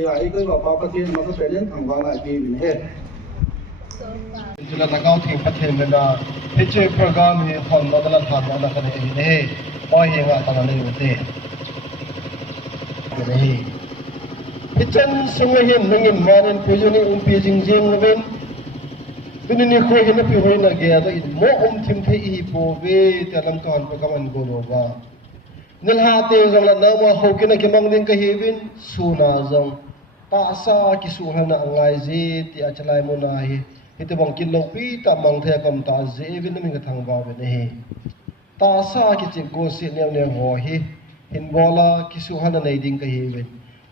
ya ikoi ba pa patien ma ka pelen thangwa la bi min he jula tagaw thing pathen mena heche program ni khon ma dala tha ma na ka ne ne mo he nga ta na le te ne hichen sunga hin ngin manen pujuni umpi jingjing wen tuni ni kho hin pi hoina ge da mo thim the hi po ve ta lam ton program go lo ba nil ha te jong la na ma ho ke na ke mang ding ka hewin suna jong ta sa ki su hana angai ji ti achalai mo na hi hite bang kin lo pi ta mang the kam ta je vin mi ka thang ba ve ne hi ta sa ki chi go si ne ne ho hi hin bola ki su hana nei ding ka hewin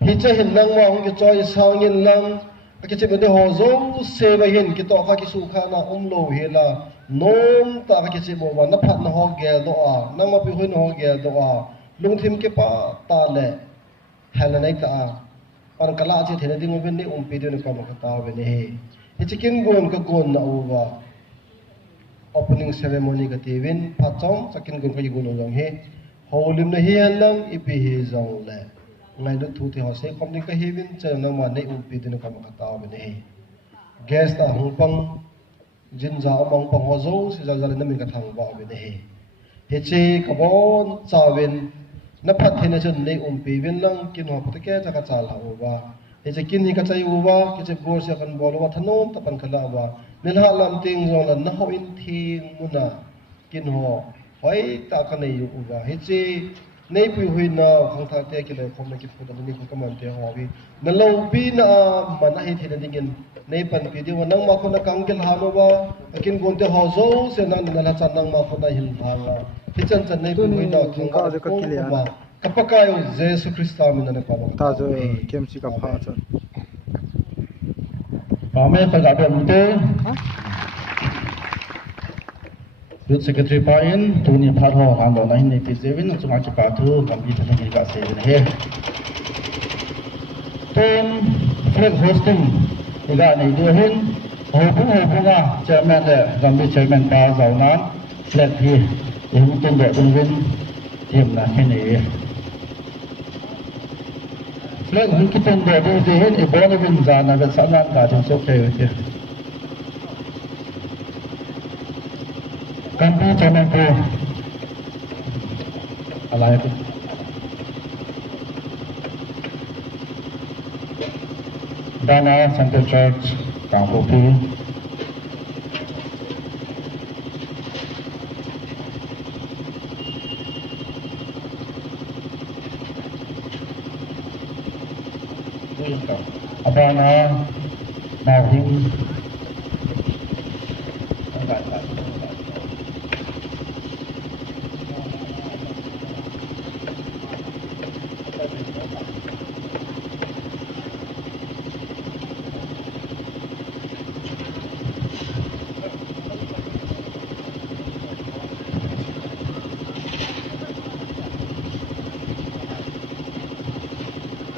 hi che hin nang ma hong ki choi sang yin lang ki che be ho zo se ba hin ki to kha ki su kha na lo he la nom ta ki che mo wa na phat na ho ge do a nang ma pi hun ho ge do a lung thim ke pa ta le hala nai ta par kala che thene ding ben ni pi de ka ma ta be ne he chicken gon ka gon na uwa opening ceremony ka tewin phatom chicken gon ka gon jong he holim na hi lang ipi he jong le ngai lu thu the ho se kom ding ka hewin che na ma nei pi de ka ma ta be ne guest ta hung pang jin ja mong pang ho zo si ja na min ka thang ba be ne he che ka bon chawin na phat thena chen nei pi wen lang kin ho put ke ta ka cha la uwa he che kin ni ka chai uwa ke che bor se kan bol wa thanom ta pan khala wa nil ha lam ting zong la na ho in thing muna kin ho hoi ta ka nei uwa he che nei pi hui na khang tha te ke le khom na ki phu da ni ko man te ho wi na lo bi na man a he thena dingin nei pan pi de wa nang ma ko na kang gel ha no wa kin gon te ho zo se na na la chan nang ma ko na hil bha la he chan chan nei pi hui na khang ka ka kilian kapakayo Jesu Krista min na pa ta zo KMC ka pha chan pa me pa ga ben te Youth Secretary pa in tu ni phar ho han lo na hin ni pi zevin chu ma chi pa thu kam bi thang ni ka se he ten flag hosting ila nei du hin ho bu ga chairman le gambi chairman pa zau na flag hi in ten de bun win tim na he ni flag hun ki ten de bu de hin e bon win za na ga sa na ka chung so ke ke Kampi chairman ko alai ko Dana Central Church Kampi Abana Nahim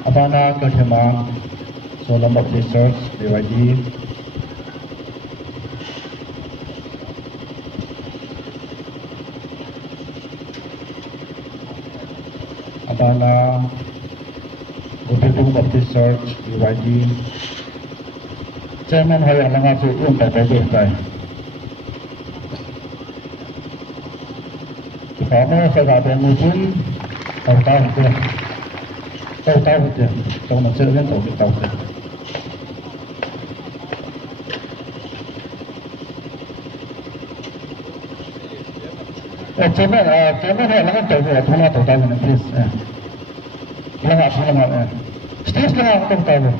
Abana Kathemang Solam Baptist Church BYD Abana Baptist Baptist Church BYD Chairman Hayang Langa Chu Yum Tai Tai Be Tai Fa me sa ga ben mu jin tau tau ke tau tau ke tau ma che len tau ke tau ke Chairman Hayang Langa Chu Yum Tai Tai Be please Langa stage langa tau tau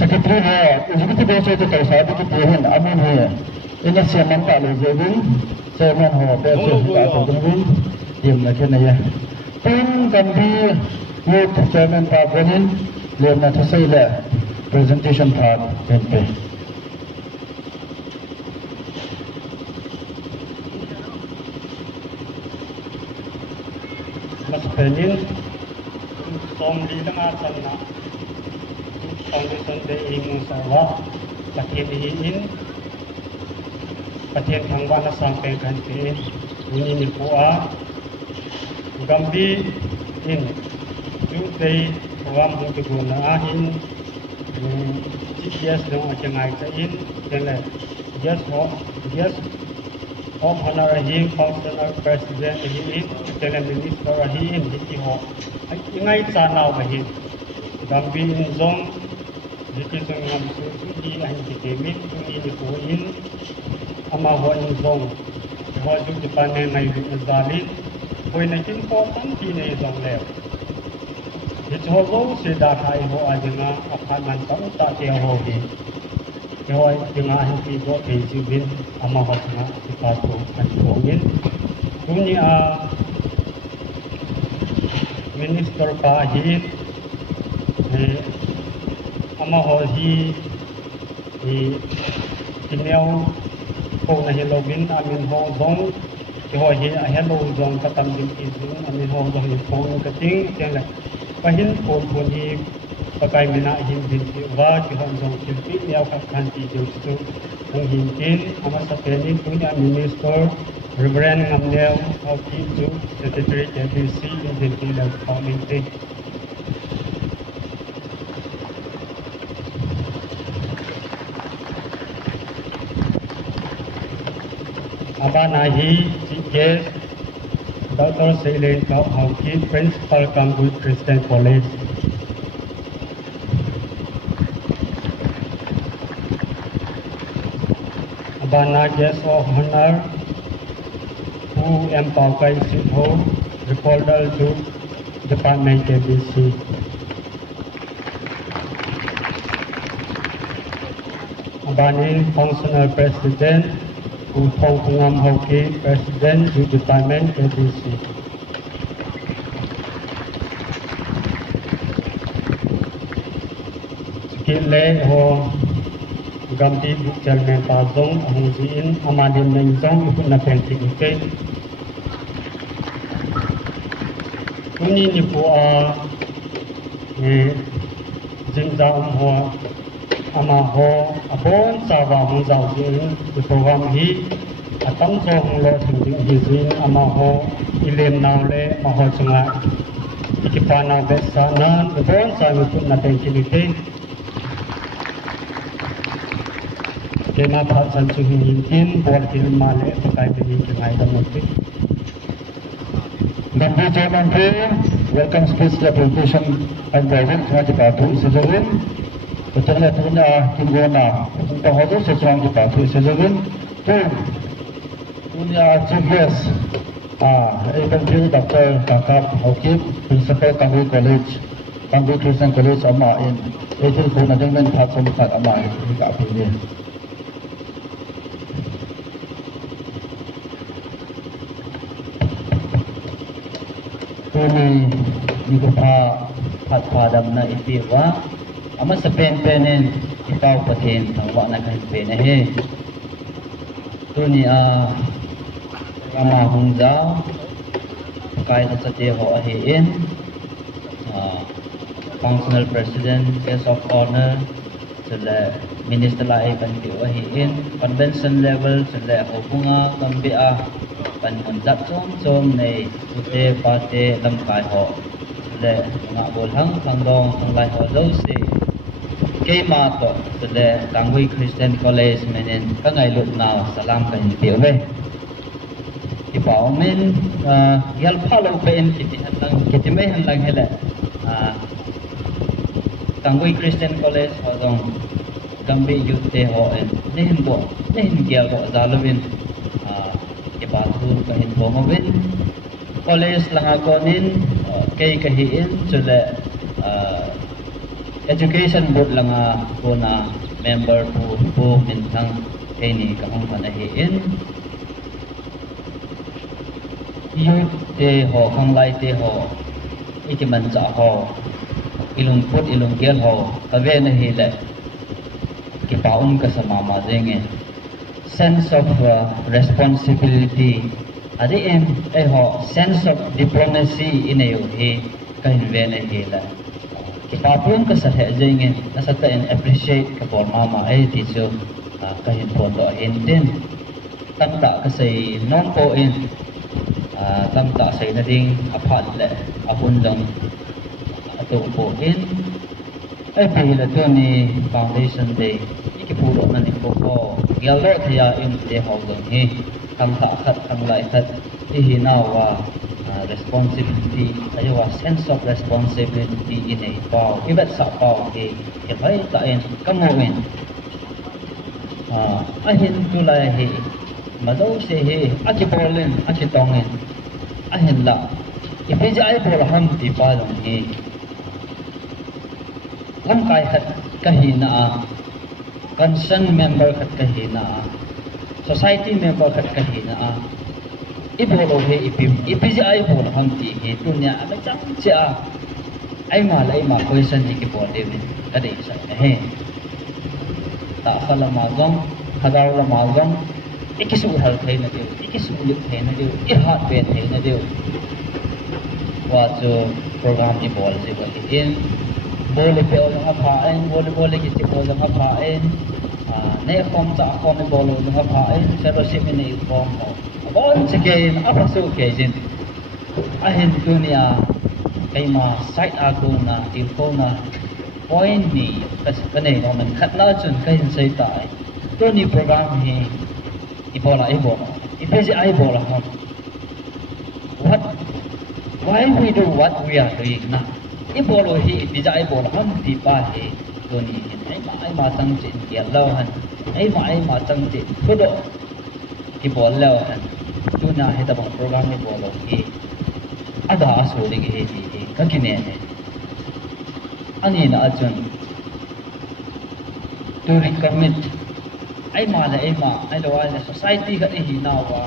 Secretary है executive board से तो कैसा भी कि देहन अमन है इन्हें chairman का ले जेबिन chairman हो पैसे का तो जेबिन टीम लगे नहीं है टीम कम्बी youth chairman का बनिन लेना तो सही ले presentation part पे Mas Benin som di tengah sana Foundation Day ing sawa patin in patin thangwa na sang pe kan pe ini ni pu'a gambi in jute ram hong ke guna ahin GPS dong achangai cha in tele yes of honor him functional president hi tele minister hi in hi ho ngai cha naw ba hi gambi in zong diki song ngam su hi an ki temin ni ni ko in ama ho in zong ho ju di pan ngai du zalin hoi na kin ko tan ti nei zong lew hi cho lo se da khai ho a janga aphan man tong ta te ho hi hoi janga han ti go te ju bin ama ho nga ti pa to an ko in dunia minister pa hi ama ho hi kineu ko na hi login amin ho dong ki ho hi a hello dong ka tam din ki zu amin ho dong hi phone ka ting tiang la pahin phone phone hi pakai mina hin din ki wa ki hon dong ki pi leo ka khan ti ju tu hong hin tin ama sa penin punya minister reverend ngamneu how ki ju secretary KBC in din ki la committee Abanahi Chief Dr. Selen Kau Hauki Principal Kangui Christian College Abana Guest of Honor who Empaukai Sitho Reporter to Department KBC Abani Functional President who Pongam Hoki President to Department KBC. Skille ho Gamdi Chairman Pazong Hongjiin Amadin Menzong ikut na penting ke. Kuni ni po Jinjang ho ama ho abon sawa hong zau jin di program hi atam so hong lo thing ding hi jin ama ho ilem naw le ma ho chunga ikipana be sanan abon sa mi pun na ten kilite kena pha san chu hin tin bor til ma le pakai be ki ngai dam ti Nampu Chairman welcome speech representation and present Raja Patu Sejagun Betul punya tinggona untuk hodo sesuatu kita tu sejagun tu punya chief guest Evangelist Dr. Kakap Hokip Principal Kangui College Kangui Christian College ama in itu pun ada yang mendapat sumber ama ini kat sini. Ini kita pat padam na itiwa ama sa pen-penen itaw patin ang wala na kahit pena he. Ito ni Rama Hongzao kahit sa tiho ahiin Functional President, Guest of Honor sila Minister Lai Bantiw ahiin Convention level sila hubunga kambia panmundak som na ute pate lamkay ho sila mga bulhang pangdong ang lai ho daw si kay mato sila Kangui Christian College menin kangay lutnaw salam kay tiwe ipaw men yal follow pa in kitimehan lang hila Kangui Christian College hodong gambi yute ho en nehin gyal ko zalawin ibatu kahin pomawin college lang ako nin kay kahiin sila education board lang ako na member po mintang kay ni kahong panahiin youth te ho kanglay te ho itiman sa ho ilungput ilunggel ho kabe na hila kipaon ka sa mama zinge sense of responsibility adin ho sense of diplomacy inayo he kahinve na hila kipapun ka sa zinge nasa tain appreciate ka por mama ay tiso kahin po to ahin din tanda kasi non po in tamta sai na ding aphat le ahun dang ato po in ai pila to ni foundation day ikipuro na ni ko yalo thia in te hawdang hi tamta khat tanglai khat ihinawa responsibility aywa sense of responsibility in a power ibat sa power ke bai ta en kamoin ahin tulai hi madau se hi akibolin akitongin ahin la ipeja ai bol ham ti palong hi lam kai khat kahina concern member khat kahina society member khat kahina ibolo he ipeja ai bol ham ti hi dunya ama chang cha ai ma question ki bol de kadai sa he ta khala ma gong hadar la ma gong ikisu hal thai na deu ikisu lik thai na deu I hat be thai na deu wa cho program ni bol je ba in bole pe ol ha pha en bole ki ti bol ha pha en ne khom cha khom ni bol ha pha en fellowship ni form bon se ke apa su ke jin ahin dunia kai ma site agona infona point ni kane no man khat na chun kai sai tai to ni program hi ibola ipesi ibola why we do what we are doing na ibolo hi bija ibola ham ti pa hi to ni ai ma sang chin kia lo han ai ma sang chin ko do ibol lo han tu na he ta program ibolo hi ada aso de hi ka kine ne ani na ajun to recommit ai ma ai lo ai society ka hi nawa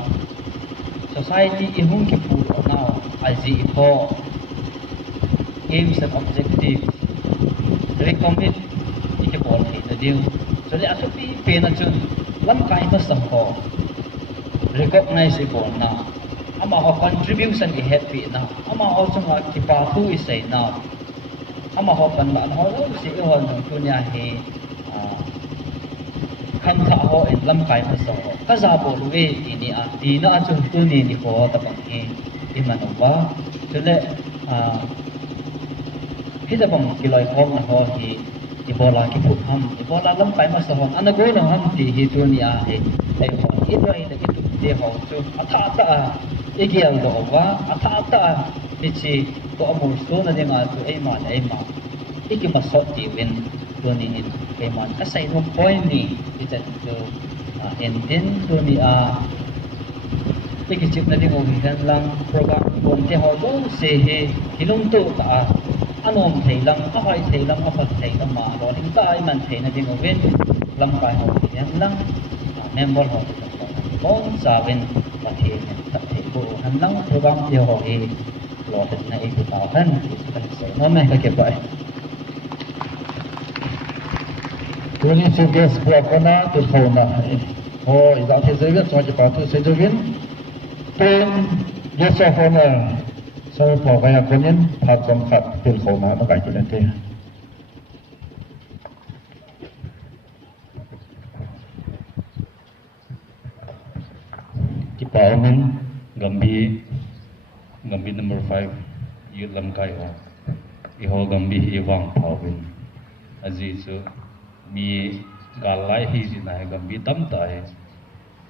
society I hung ki pu now aji po aims and objectives recommit ki bol hi na deal so le aso pe na chun lam kai ma sam ko recognize I bol na ama ho contribution I happy na ama ho chung ki pa thu I say now ama ho pan ba ho lo si ho no tunya he kan tha ho in lam kai ma so ka za bo lu we ini a ti na chu tu ni ho ta bang hi I man wa chu le hi ta bang ki loi khom na ho hi I bola ki phu ham I bola lam kai ma so an go no ham ti hi tu ni a he ai ho I roi na ki tu de ho chu atha ta e ki al do wa atha ta I chi ko amur so na de ma chu ai ma iki ma so ti win tu ni kai man ka sai no point ni ita to endin tu ni iki chip na ding ong han lang program bon te ho lo se he hilong to ta anom thei lang a hai thei lang a pat thei lang ma lo ding ta ai man thei na ding wen lam pai ho yan lang member ho bon sa wen pa thei ta thei ko han lang program te ho he lo ta na I ta han ka sai no me ka ke pai Tuni suges buakona tu thona ho ida the zevin so je pa tu se zevin ten yes of honor so po kaya konin phat som khat til khona ma kai tin te ki pa min gambi number 5 yu lam kai ho I ho gambi hi wang phawin aji chu mi galai hi jina gambi tam ta he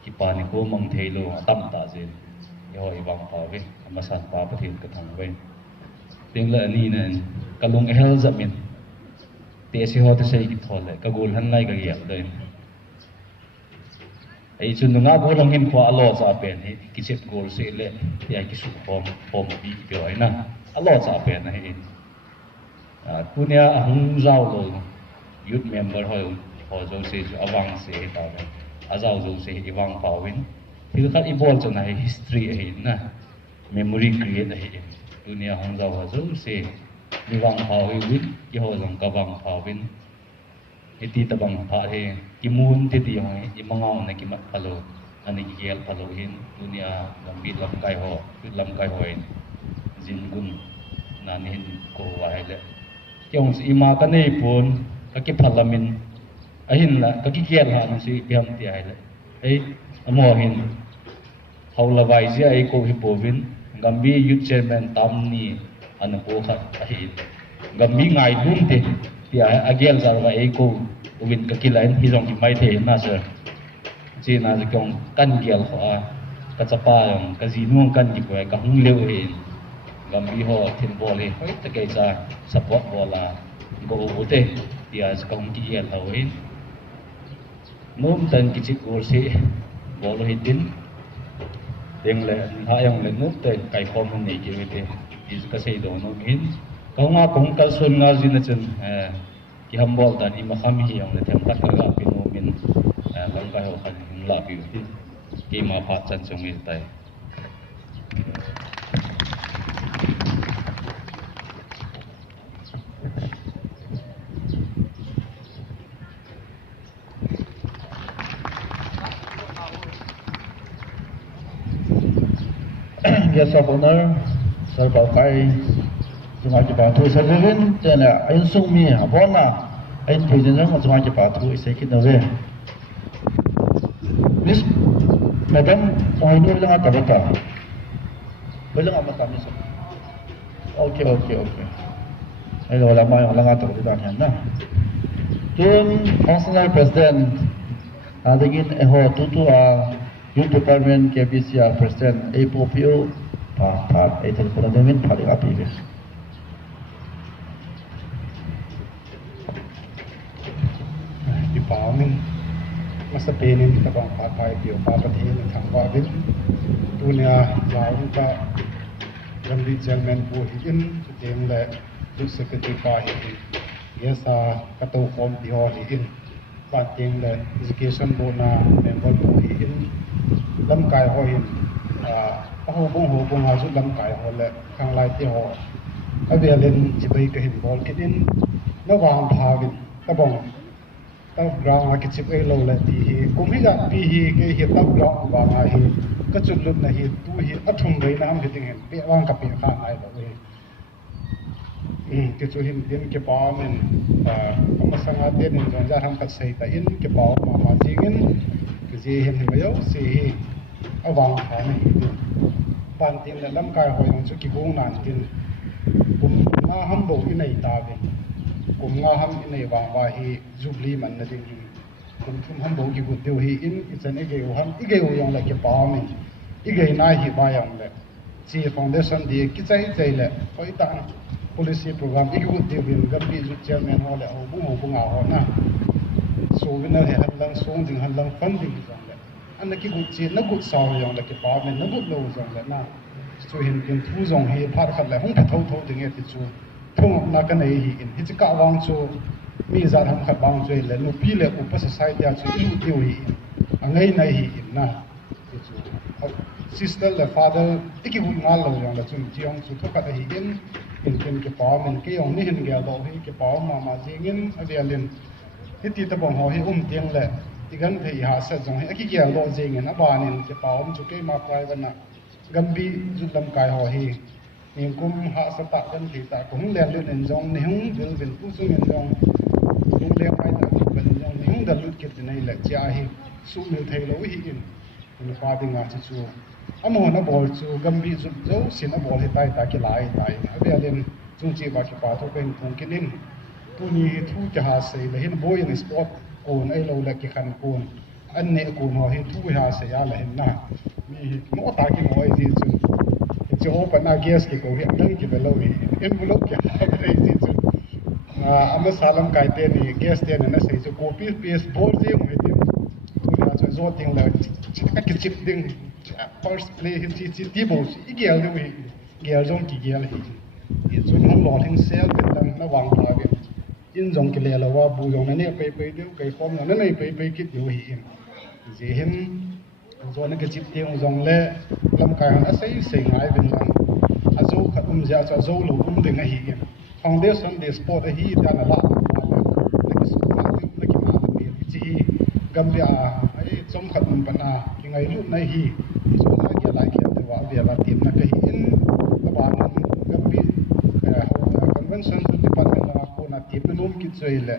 ki pani ko mang theilo tam ta je yo I wang pa we amasan pa pathin ka thang we tingla ani na kalung hel zamin te si ho te sei ki thole ka gol han lai ka yak dai ai chun nga bo long hin kwa alo cha pen hi ki chep gol se le ya ki su pom bi pe ai na alo cha pen na hi punya hung zao lo youth member ho zo se awang se ta azao zo se iwang pawin thil khat ibol chana history he na memory create he dunia hang zo zo se iwang pawin wit ki ho jong ka wang pawin eti tabang pha he kimun ti ti ho imangao na ki mat phalo ani ki gel phalo hin dunia lambi lam kai ho in jingun nan hin ko wa hele kyong si ima ka nei pun ka ki phalamin ahin la ka ki gel ha no si biam ti ai le ei amo hin haula vai ji ai ko hi povin gambi youth chairman tamni anapo kha ahi gambi ngai dum te ti agel zarwa eko win kakilain hizong ki mai the na sir china jong kan gel kha ka chapa yong ka jinung kan ki ko ka hung leu he gambi ho thin bol he hoi ta ke cha support bola go ute ti as kong ki yel ho he nôm tan ki chi ko se bol he tin deng le ha yang le núp te kai khom nei ki te is ka sei do no min ka nga kong kal sun nga jin chen ki hambol ta ni ma kham hi yang le them tak ka pi no min lang ka ho khan la bi ki ma pha chan chung i tai Guest of honor, Sir Balkai, Sumaki Patu, Sir Vivin, then I sung me, Abona, I present them as Sumaki Patu is taken away. Miss Madam, I know lang at Tabata. Walang amata, Miss. Okay. Ay, wala mo yung lang at Tabata yan na. Doon, Councilor President, adagin eho tutu Youth Department KBCR President APOPO part 8 ko na din paling apigis. Di pa amin masapenin kita bang patay piyo papatiin ng tangwagin tunya yaong ka gambi chairman po hiin suting le youth secretary pa hiin yesa kataw kom piyo hiin pating le education po na member po hiin lam kai ho hin ho bong ha su lam kai ho le khang lai ti ho avia len ji bai ka hin bol kidin na wang pha gin ka bong ta ground ha ki chip ai lo la ti hi kum hi ga pi hi ke hi ta ground wa ma hi ka chut lut na hi tu hi athum bai na am hi ting hen pe wang ka pe kha nai lo we ke chu hin din ke pa men amasanga te nin jon ja ram ka sei ta in ke pa ma ma ji gin ke ji hin hi mayo se hi awang pha na hi pan tin la lam kai ho yong chu ki bung nan tin kum nga ham bo ki nei ta be kum nga ham ki nei wang wa hi jubli man na ding kum thum ham bo ki gu deu hi in ichen ege u ham ege u yong la ke pa men ege na hi ba yong le chi foundation di ki chai le hoi ta policy program ege gu deu bin gam bi ju chairman ho le au bu nga ho na so winner he han lang song ding han lang funding anh cái cuộc chiến nó cuộc sau rồi là cái bảo mình nó cuộc lâu rồi là na cho hiện cái thu dòng hi phát khẩn lại không phải thâu tiếng nghe thì chú thung na cái này hi thì chỉ cả vang cho mi ra tham khẩn vang cho là nó pi là của society cho yêu tiêu hi ngay này hi na thì chú sister là father cái cuộc ngal lâu rồi là chúng chiong chú thâu cái hi in cái bảo mình cái ông này hiện cái bảo hi cái bảo mà riêng in ở đây lên thì ta bảo họ hi tiếng là gan thei ha sa jong he ki ya lo jeng en abanin ke paum chu ke ma prai wana gambi ju lam kai ho hi ning kum ha sa ta gan thi ta kum len lu nen jong ne hung bil bin pu su men jong kum le pai ta ku ben jong ne hung da lut ke nei la cha hi su mil thei lo hi in fa ding a chu amo na bol chu gambi ju jo sin a bol he tai ta ki lai tai a len chung chi ba ki pa to pen thung kinin tu ni thu cha ha sei le hin boy in sport cồn ai lâu là cái khăn cồn anh nè cồn họ hiện thu hà sẽ ra là hiện na mi nó ta cái ngồi gì chứ chứ open agias cái cổ hiện đang cái lâu thì envelope cái hai cái gì chứ ama salam cái tên này gas tên này nó sẽ cho copy paste board gì mà thì thu hà cho zo tiếng là cái chip tiếng first play hiện chỉ table ý nghĩa là gì nghĩa giống cái nghĩa là gì chứ không lo thằng sale cái nó vàng phải in dòng cái lẽ làว่า bu dòng này pe pe đều cái form nó này pe pe kit điều hiện gì hiện do nó cái chip tiêu dòng lẽ làm cái nó sẽ ngay bên trong azu khát ra cho azu lu đến ngay hiện foundation de sport hi ta là cái số mà cái mà bị gì gambia ai trong khát bana cái ngày lúc này hi số là cái lại cái thì vào việc là tiền là cái hiện các bạn gambia convention department na tip num ki chei le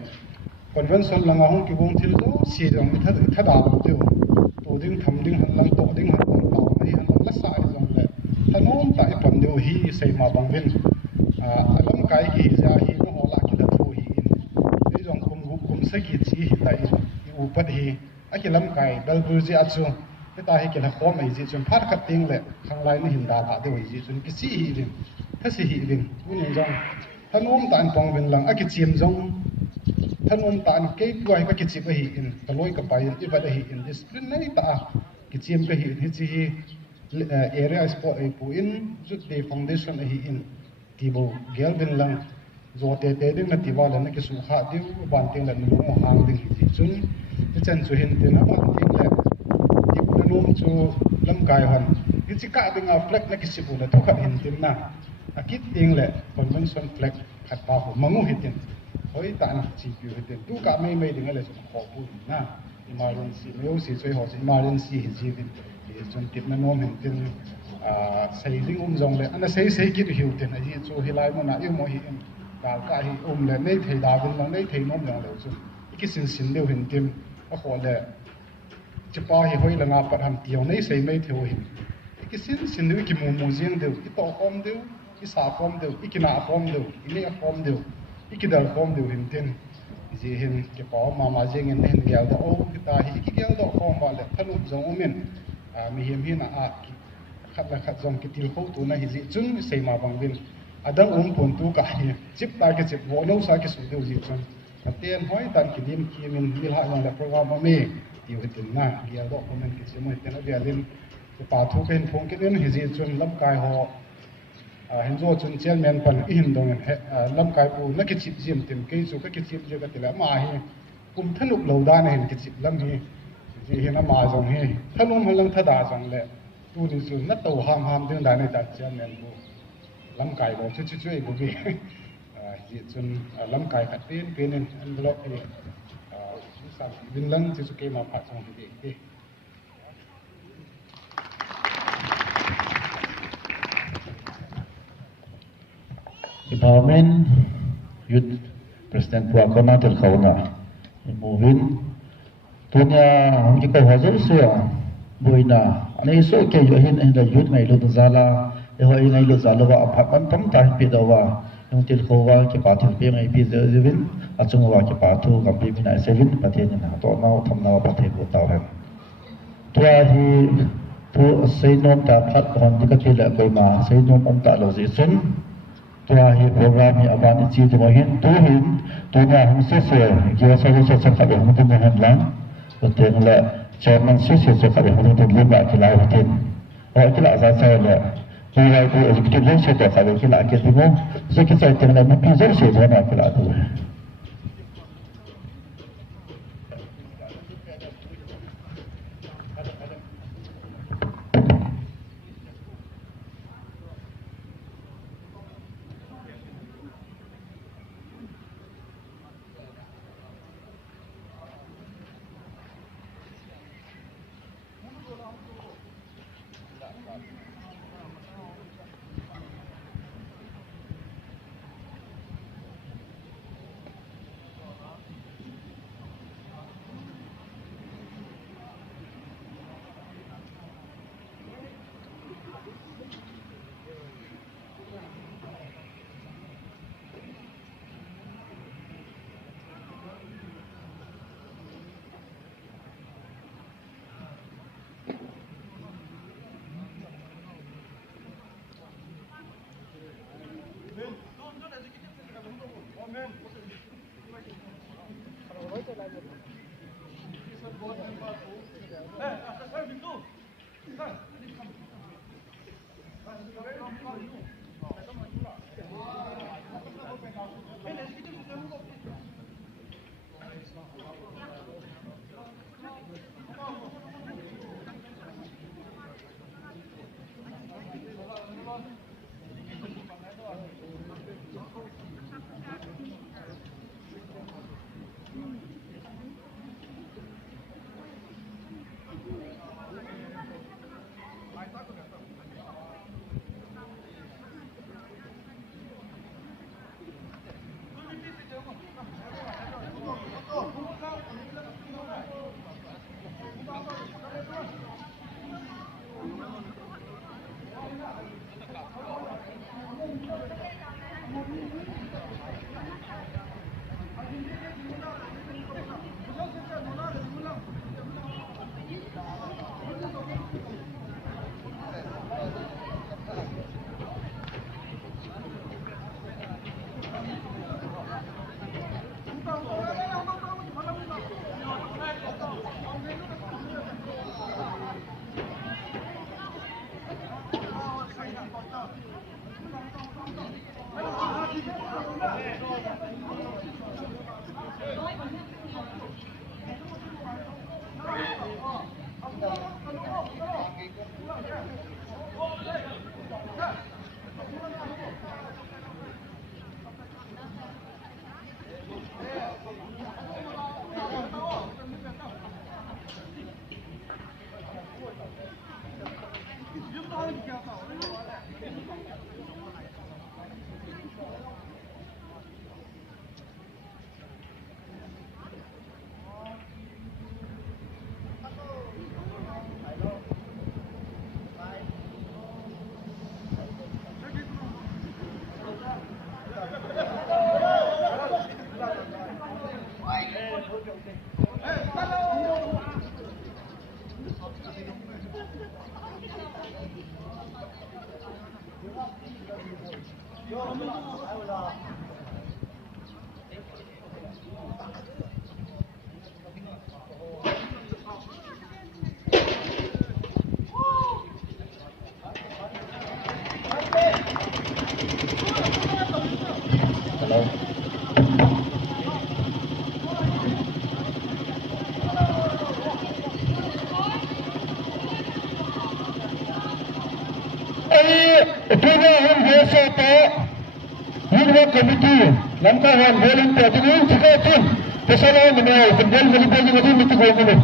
convention langa hong ki bong thil zo si jong tha da tu to ding tham ding han lang to ding han lang ta mai han la sa jong le thanom ta ปันเดียวฮีเสมาบังวินลำไก่ฮีจะฮีมโหลากินทูฮีอินในจงคุมสกิดซีฮีตาอินอุปฮีอากิลำไก่เบลบูจีอัจจุที่ตาฮีกินข้อไม่จีจนพัดขัดติงเลยข้างไลน์นี่หินดาลาเดียวจีจนกิซีฮีดินถ้าซีฮีดินวิ่งจงท่านตานปองเป็นหลังอากิจิมจงท่านตานเก็บไว้ก็กิจิบฮีอินตะลอยกับไปอีบัดฮีอินดิสปลินนี่ตากิจิมก็ฮีฮิจีฮีarea sport ai pu in jut de foundation ai in tibo gel bin lang zo te ding na tiwala na ki su kha diu ban ting la nu mo hang ding ji chun chen chu hin te na ban ting la ip na nu chu lam kai han ki chi ka ding a flag na ki si bu na to kha hin tin na akit ting la convention flag khat pa ho mangu hitin hoi ta na chi pi hitin tu ka mai ding la chu kho pu na emergency me si choi ho emergency hi ji dinจนติดมันโน้มเห็นเป็นใส่ลิงจงเลยอันนั้นใส่กิดหิวเต็นไอ้ที่โจฮิไลมันน่ะยิ่งโมหินกาลกาหิเลยในไทยดาวเป็นมันในไทยน้อมอย่างเลยจนอีกสินเดียวเห็นเต็มก็ขอเลยจะป้าหิห้อยละงาปัดทำเตียวในใส่ไม่เที่ยวหินอีกสินเดียวอีกมูเจียงเดียวอีกต่อฟอมเดียวอีกสาฟอมเดียวอีกหน้าฟอมเดียวอีกเลี้ยฟอมเดียวอีกเดลฟอมเดียวเห็นเต็มจีเห็นจะป้ามาเจียงเห็นแก้วดอกโอ้กิตาหิอีกแก้วดอกฟอมมาเลยถ้าลุกจงอมินมีเฮียมหินะขัดละขัดจงกิติลเข้าตัวนะฮิจิจุนเสมาบังวินดังปนตัวกันจิบตากิจิบหัวน้องสากิสุดเดียวจิจุนเตียนห้อยตันกิดิมคีมินมิลหะยังละโปรแกรมมีเดียวตินนะเกี่ยวดอกคนนั้นกิจิมวยเตียนเบียลินจะป่าทุกเป็นพงกิดินฮิจิจุนลำกายหอเห็นโจจุนเชียนแมนปันอินตรงนั้นลำกายปูนักกิจิบจิมติมกิจุก็กิจิบเจกันติละมาฮิกุมทนุกเหล่าด้านเห็นกิจิบลำฮีจีเห็นมาจงเฮถ้าล้มพลังถ้าด่าจงแหละตูนี่สุดนัดตัวห้ามดึงได้ในจัดเชียนแมนบูลำไก่บอกช่วยบุบีจีจนลำไก่ขัดเป็นอันบล็อกเองสั่งบินลังจีสุเกมาผัดจงดี Empowerment Youth President Puakona Telkauna Movin Tunya हमके को हजर से बोइना अने सो के यो हिन in the youth में लो जाला ए हो इन लो जाला वा अपार्टमेंट तम ता पे दवा यम तिल खोवा के पाथु पे ngai पे जेविन अचुंग वा के पाथु कंपी बिना सेविन पथे ना तो नाउ थम नाउ पथे को ताव है तो ही तो सै नोम ता फत हन दिक के ल कोई मा सै नोम अम ता लो जे सुन तो ही प्रोग्राम ही अबान ची जो हिन तो ना हम से के सो खा हम तो हन ला Betul lah, chairman sesi sekali hari itu lima kila rutin. Oh kila asal lah. Kila itu eksekutif yang saya tahu kila kita tu, sekitar saya tengah mungkin saya mana kila tu. Committee, langkahan volunteer ini juga tim kesalahan mengenai kendali volunteer itu mesti guna.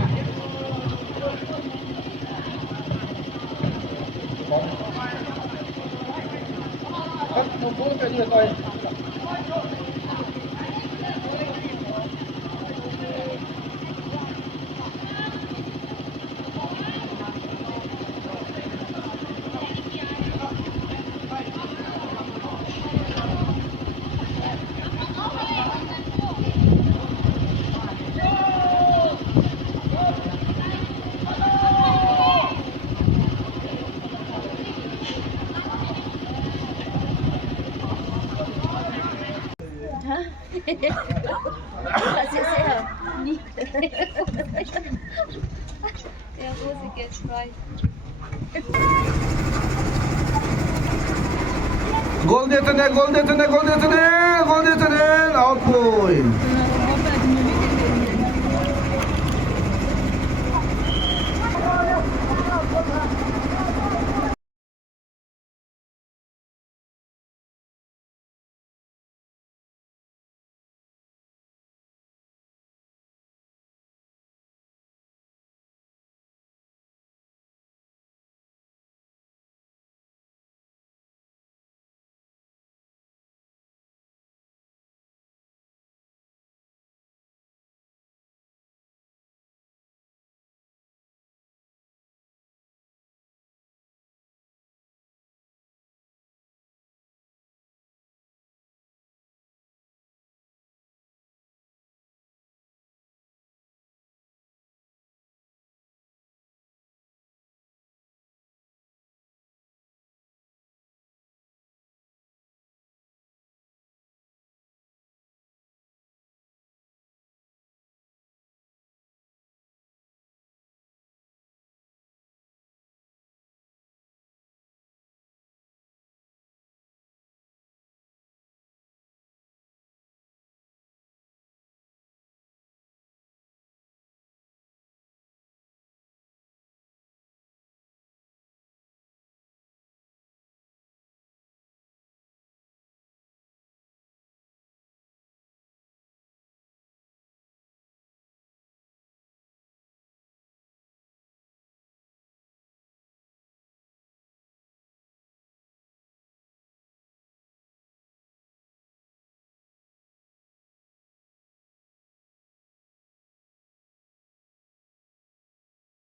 Kasih saya ni. Yang aku sikit try. Goal detonated, out point.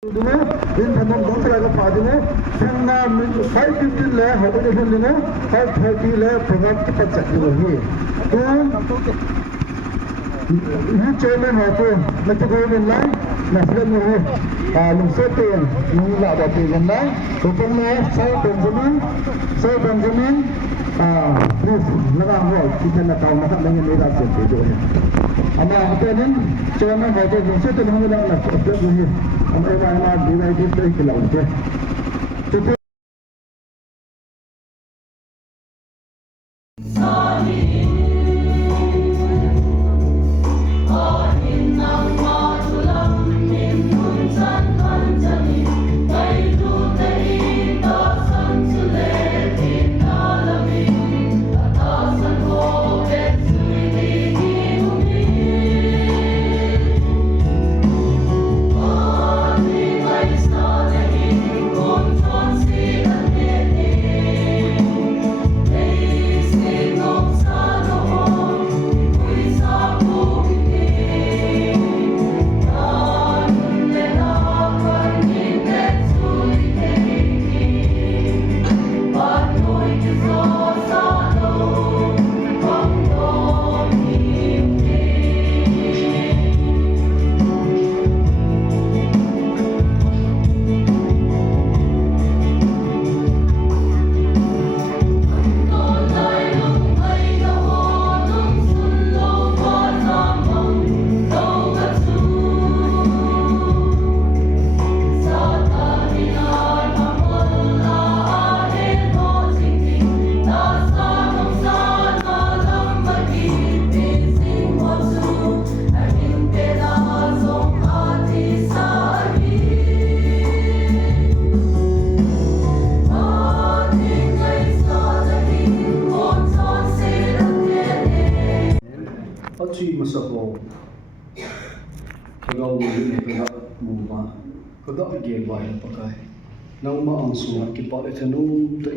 In Thanam Donsala Padine, Sangna 5:15 le, Hotel Lina, 5:30 le, program ki pachak hi. You chairman hoto, Mr. Government line, Naslan ho, Lumsoten, Nila Batin line, Hopong me, Sir Benjamin, please, naga ho, kita nak tahu nak dengan ni dah siap. Ama hotelin, chairman hoto, Lumsoten hami lang Naslan ho. I'm going to be right here. Achui masabo kagaw ni pela muma kagaw ge bai pakai nang ma ang su ki pa le thanu te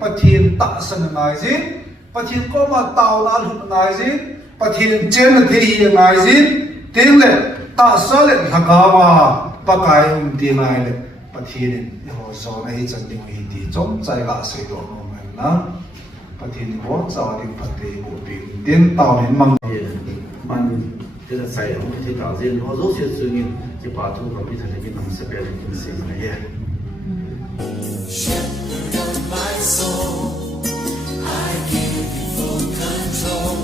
ปะเทียนตะสนนายซิปะเทียนก็มาตาวลาลุนายซิปะเทียนเจนเทียนายซิติงเลตะสเลทกาวาปะกายอุมตินายเลปะเทียนโหโซนไอจันดิงฮีติจอมใจละเสยโดนมันนะปะเทียนบ่จาวดิงปะเตบุปิงเตียนตาวเห็นมังมันจะใส่ของที่ต่อเส้นพอรู้สึกซึ่งจะปาทุกกับพิธีที่นำสเปรย์กินสิ่งนี้ My soul, I give you full control.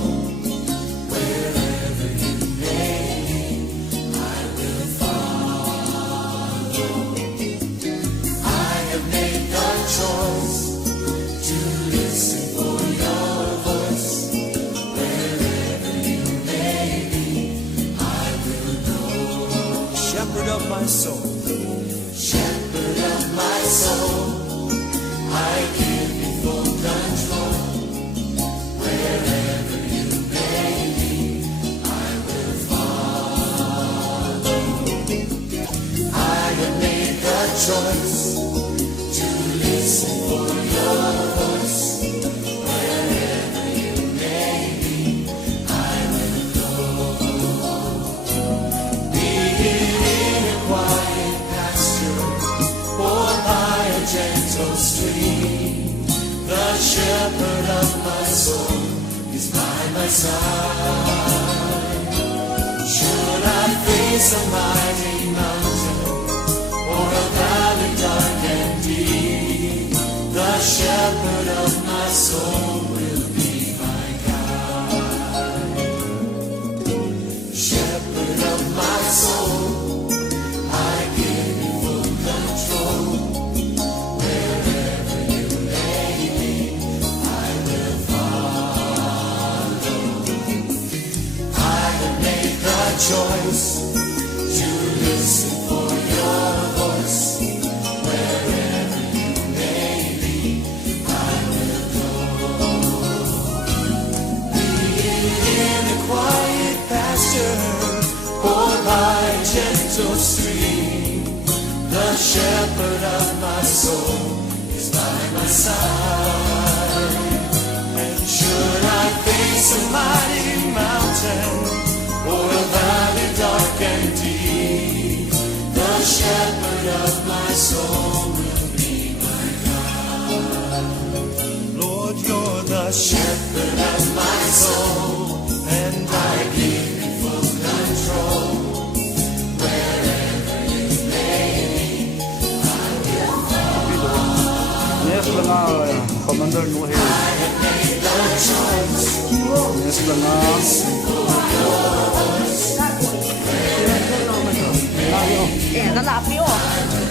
Wherever you may be, I will follow. I have made the choice to listen for your voice. Wherever you may be, I will go. Shepherd of my soul, shepherd of my soul.I give you full control. Wherever you may be, I will follow. I have made the choice to listen for your voice. Wherever you may be, I will go. Be it in a quiet pasture or by a gentle stream.The shepherd of my soul is by my side. Should I face a mighty mountain or a valley dark and deep, the shepherd of my soul will be my guide. Shepherd of my soul, I give you full control.Choice to listen for your voice. Wherever you may be, I will go. Be it in a quiet pasture or by a gentle stream, the shepherd of my soul is by my side. And should I face a mighty mountain,or a valley dark and deep, the shepherd of my soul will be my guide. Lord, you're the shepherd of my soul, and I give you full control. Wherever you may be, I will follow. Yes, Commander Nuhi. I have made the choice. Yes, listen for your voice. Wherever you may be, I will follow.